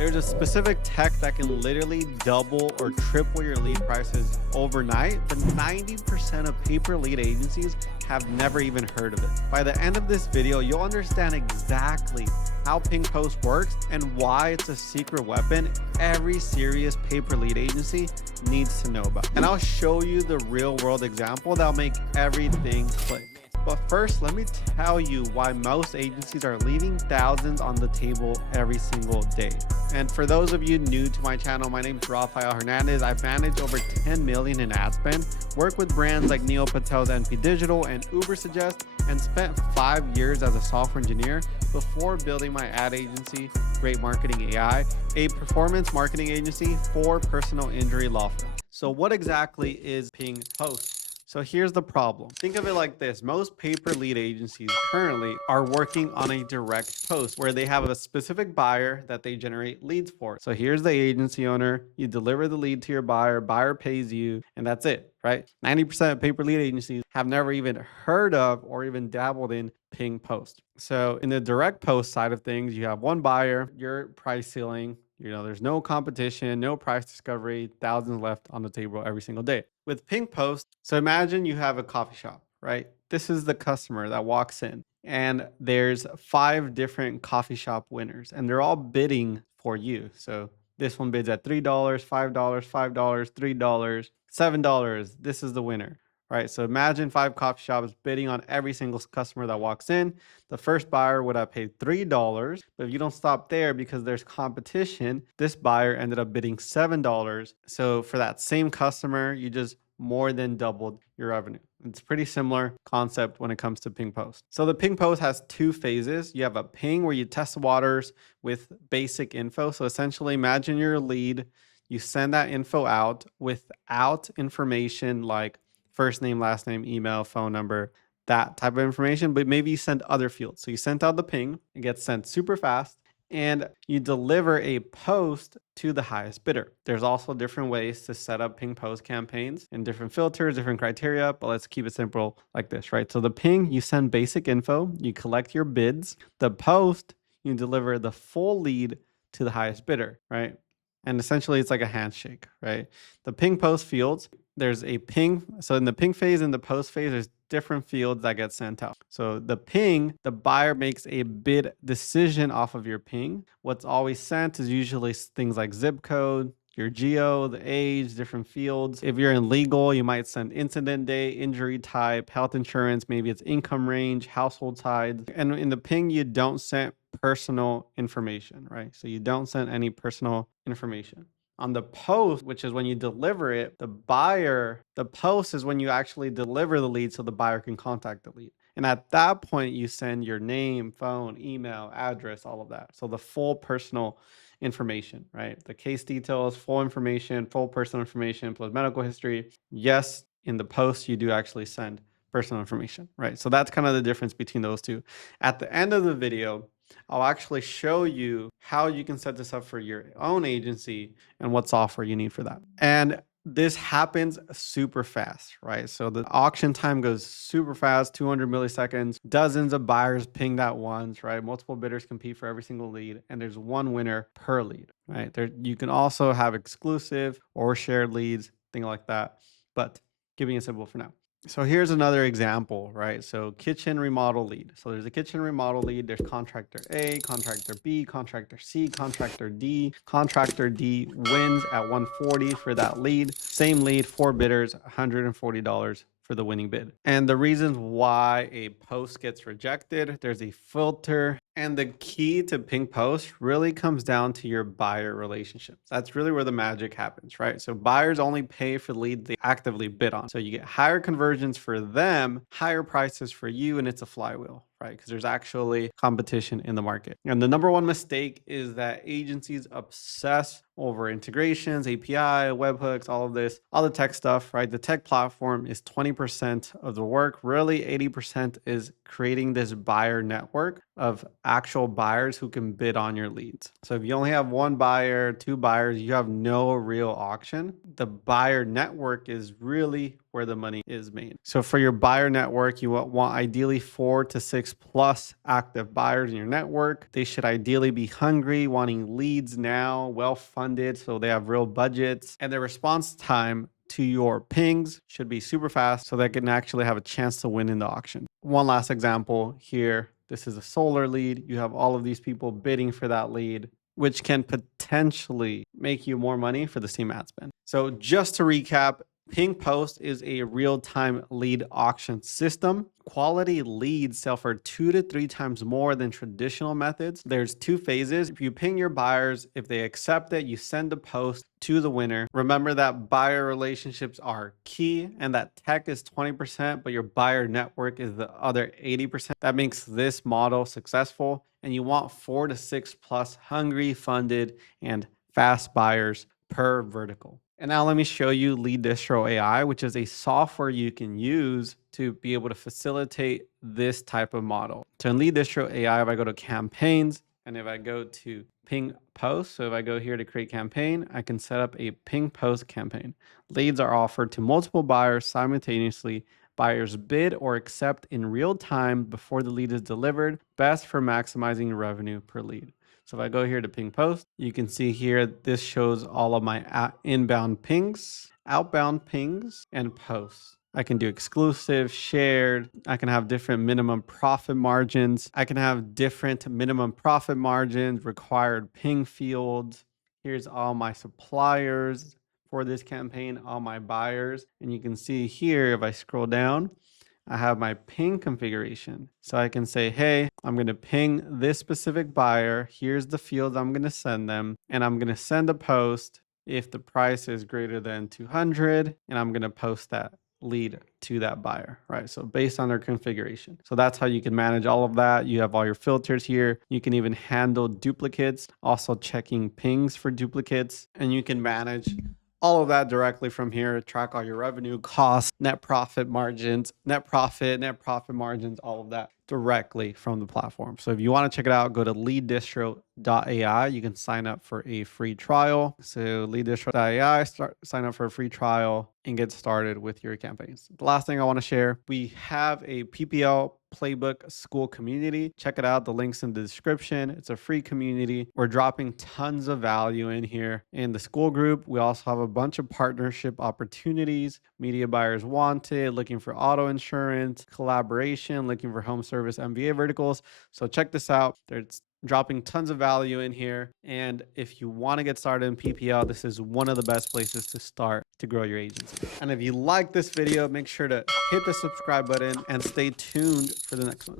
There's a specific tech that can literally double or triple your lead prices overnight, but 90% of pay-per lead agencies have never even heard of it. By the end of this video, you'll understand exactly how ping post works and why it's a secret weapon every serious pay-per-lead agency needs to know about. And I'll show you the real-world example that'll make everything click. But first, let me tell you why most agencies are leaving thousands on the table every single day. And for those of you new to my channel, my name is Rafael Hernandez. I've managed over 10 million in ad spend, worked with brands like Neil Patel's NP Digital and Uber Suggest, and spent 5 years as a software engineer before building my ad agency, Great Marketing AI, a performance marketing agency for personal injury law firms. So what exactly is ping post? So here's the problem. Think of it like this. Most pay-per-lead agencies currently are working on a direct post where they have a specific buyer that they generate leads for. So here's the agency owner. You deliver the lead to your buyer pays you, and that's it, right? 90% of pay-per-lead agencies have never even heard of or even dabbled in ping post. So in the direct post side of things, you have one buyer, your price ceiling, there's no competition, no price discovery, thousands left on the table every single day. With ping post, so imagine you have a coffee shop, right? This is the customer that walks in, and there's 5 different coffee shop winners, and they're all bidding for you. So this one bids at $3, $5, $5, $3, $7. This is the winner, right? So imagine 5 coffee shops bidding on every single customer that walks in. The first buyer would have paid $3, but if you don't stop there because there's competition, this buyer ended up bidding $7. So for that same customer, you just more than doubled your revenue. It's pretty similar concept when it comes to ping post. So the ping post has 2 phases. You have a ping where you test the waters with basic info. So essentially imagine your lead, you send that info out without information like first name, last name, email, phone number, that type of information, but maybe you send other fields. So you sent out the ping, it gets sent super fast, and you deliver a post to the highest bidder. There's also different ways to set up ping post campaigns and different filters, different criteria, but let's keep it simple like this, right? So the ping, you send basic info, you collect your bids. The post, you deliver the full lead to the highest bidder, right? And essentially it's like a handshake, right? The ping post fields, there's a ping. So in the ping phase and the post phase, there's different fields that get sent out. So the ping, the buyer makes a bid decision off of your ping. What's always sent is usually things like zip code, your geo, the age, different fields. If you're in legal, you might send incident date, injury type, health insurance, maybe it's income range, household size. And in the ping, you don't send personal information, right? So you don't send any personal information. On the post, which is when you deliver it, the post is when you actually deliver the lead so the buyer can contact the lead. And at that point, you send your name, phone, email, address, all of that. So the full personal information, right? The case details, full information, full personal information, plus medical history. Yes, in the post, you do actually send personal information, right? So that's kind of the difference between those two. At the end of the video, I'll actually show you how you can set this up for your own agency and what software you need for that. And this happens super fast, right? So the auction time goes super fast, 200 milliseconds, dozens of buyers pinged at once, right? Multiple bidders compete for every single lead, and there's one winner per lead, right? You can also have exclusive or shared leads, thing like that, but keeping it simple for now. So here's another example, right? So kitchen remodel lead. So there's a kitchen remodel lead. There's contractor A, contractor B, contractor C, contractor D. Contractor D wins at 140 for that lead. Same lead, 4 bidders, $140 for the winning bid. And the reasons why a post gets rejected, there's a filter. And the key to ping post really comes down to your buyer relationships. That's really where the magic happens, right? So buyers only pay for the lead they actively bid on. So you get higher conversions for them, higher prices for you, and it's a flywheel, right? Because there's actually competition in the market. And the number one mistake is that agencies obsess over integrations, API, webhooks, all of this, all the tech stuff, right? The tech platform is 20% of the work. Really, 80% is creating this buyer network of actual buyers who can bid on your leads. So if you only have one buyer, two buyers, you have no real auction. The buyer network is really where the money is made. So for your buyer network, you want ideally 4 to 6 plus active buyers in your network. They should ideally be hungry, wanting leads now, well funded, so they have real budgets, and their response time to your pings should be super fast so they can actually have a chance to win in the auction. One last example here. This is a solar lead. You have all of these people bidding for that lead, which can potentially make you more money for the same ad spend. So just to recap, Ping Post is a real-time lead auction system. Quality leads sell for 2 to 3 times more than traditional methods. There's 2 phases. If you ping your buyers, if they accept it, you send a post to the winner. Remember that buyer relationships are key and that tech is 20%, but your buyer network is the other 80%. That makes this model successful. And you want 4 to 6 plus hungry, funded, and fast buyers per vertical. And now let me show you Lead Distro AI, which is a software you can use to be able to facilitate this type of model. So in Lead Distro AI, if I go to campaigns and if I go to ping post, so if I go here to create campaign, I can set up a ping post campaign. Leads are offered to multiple buyers simultaneously. Buyers bid or accept in real time before the lead is delivered, best for maximizing revenue per lead. So if I go here to ping post, you can see here, this shows all of my inbound pings, outbound pings, and posts. I can do exclusive, shared. I can have different minimum profit margins. I can have different minimum profit margins, required ping fields. Here's all my suppliers for this campaign, all my buyers. And you can see here, if I scroll down, I have my ping configuration. So I can say, hey, I'm going to ping this specific buyer. Here's the fields I'm going to send them. And I'm going to send a post if the price is greater than 200. And I'm going to post that lead to that buyer, right? So based on their configuration. So that's how you can manage all of that. You have all your filters here. You can even handle duplicates, also checking pings for duplicates, and you can manage all of that directly from here. Track all your revenue, costs, net profit margins, net profit margins, all of that directly from the platform. So if you want to check it out, go to leaddistro.ai. You can sign up for a free trial. So leaddistro.ai, sign up for a free trial and get started with your campaigns. The last thing I want to share, we have a PPL playbook school community. Check it out. The link's in the description. It's a free community. We're dropping tons of value in here. In the school group, we also have a bunch of partnership opportunities. Media buyers wanted, looking for auto insurance, collaboration, looking for home service MBA verticals. So check this out. There's dropping tons of value in here. And if you want to get started in PPL, this is one of the best places to start to grow your agency. And if you like this video, make sure to hit the subscribe button and stay tuned for the next one.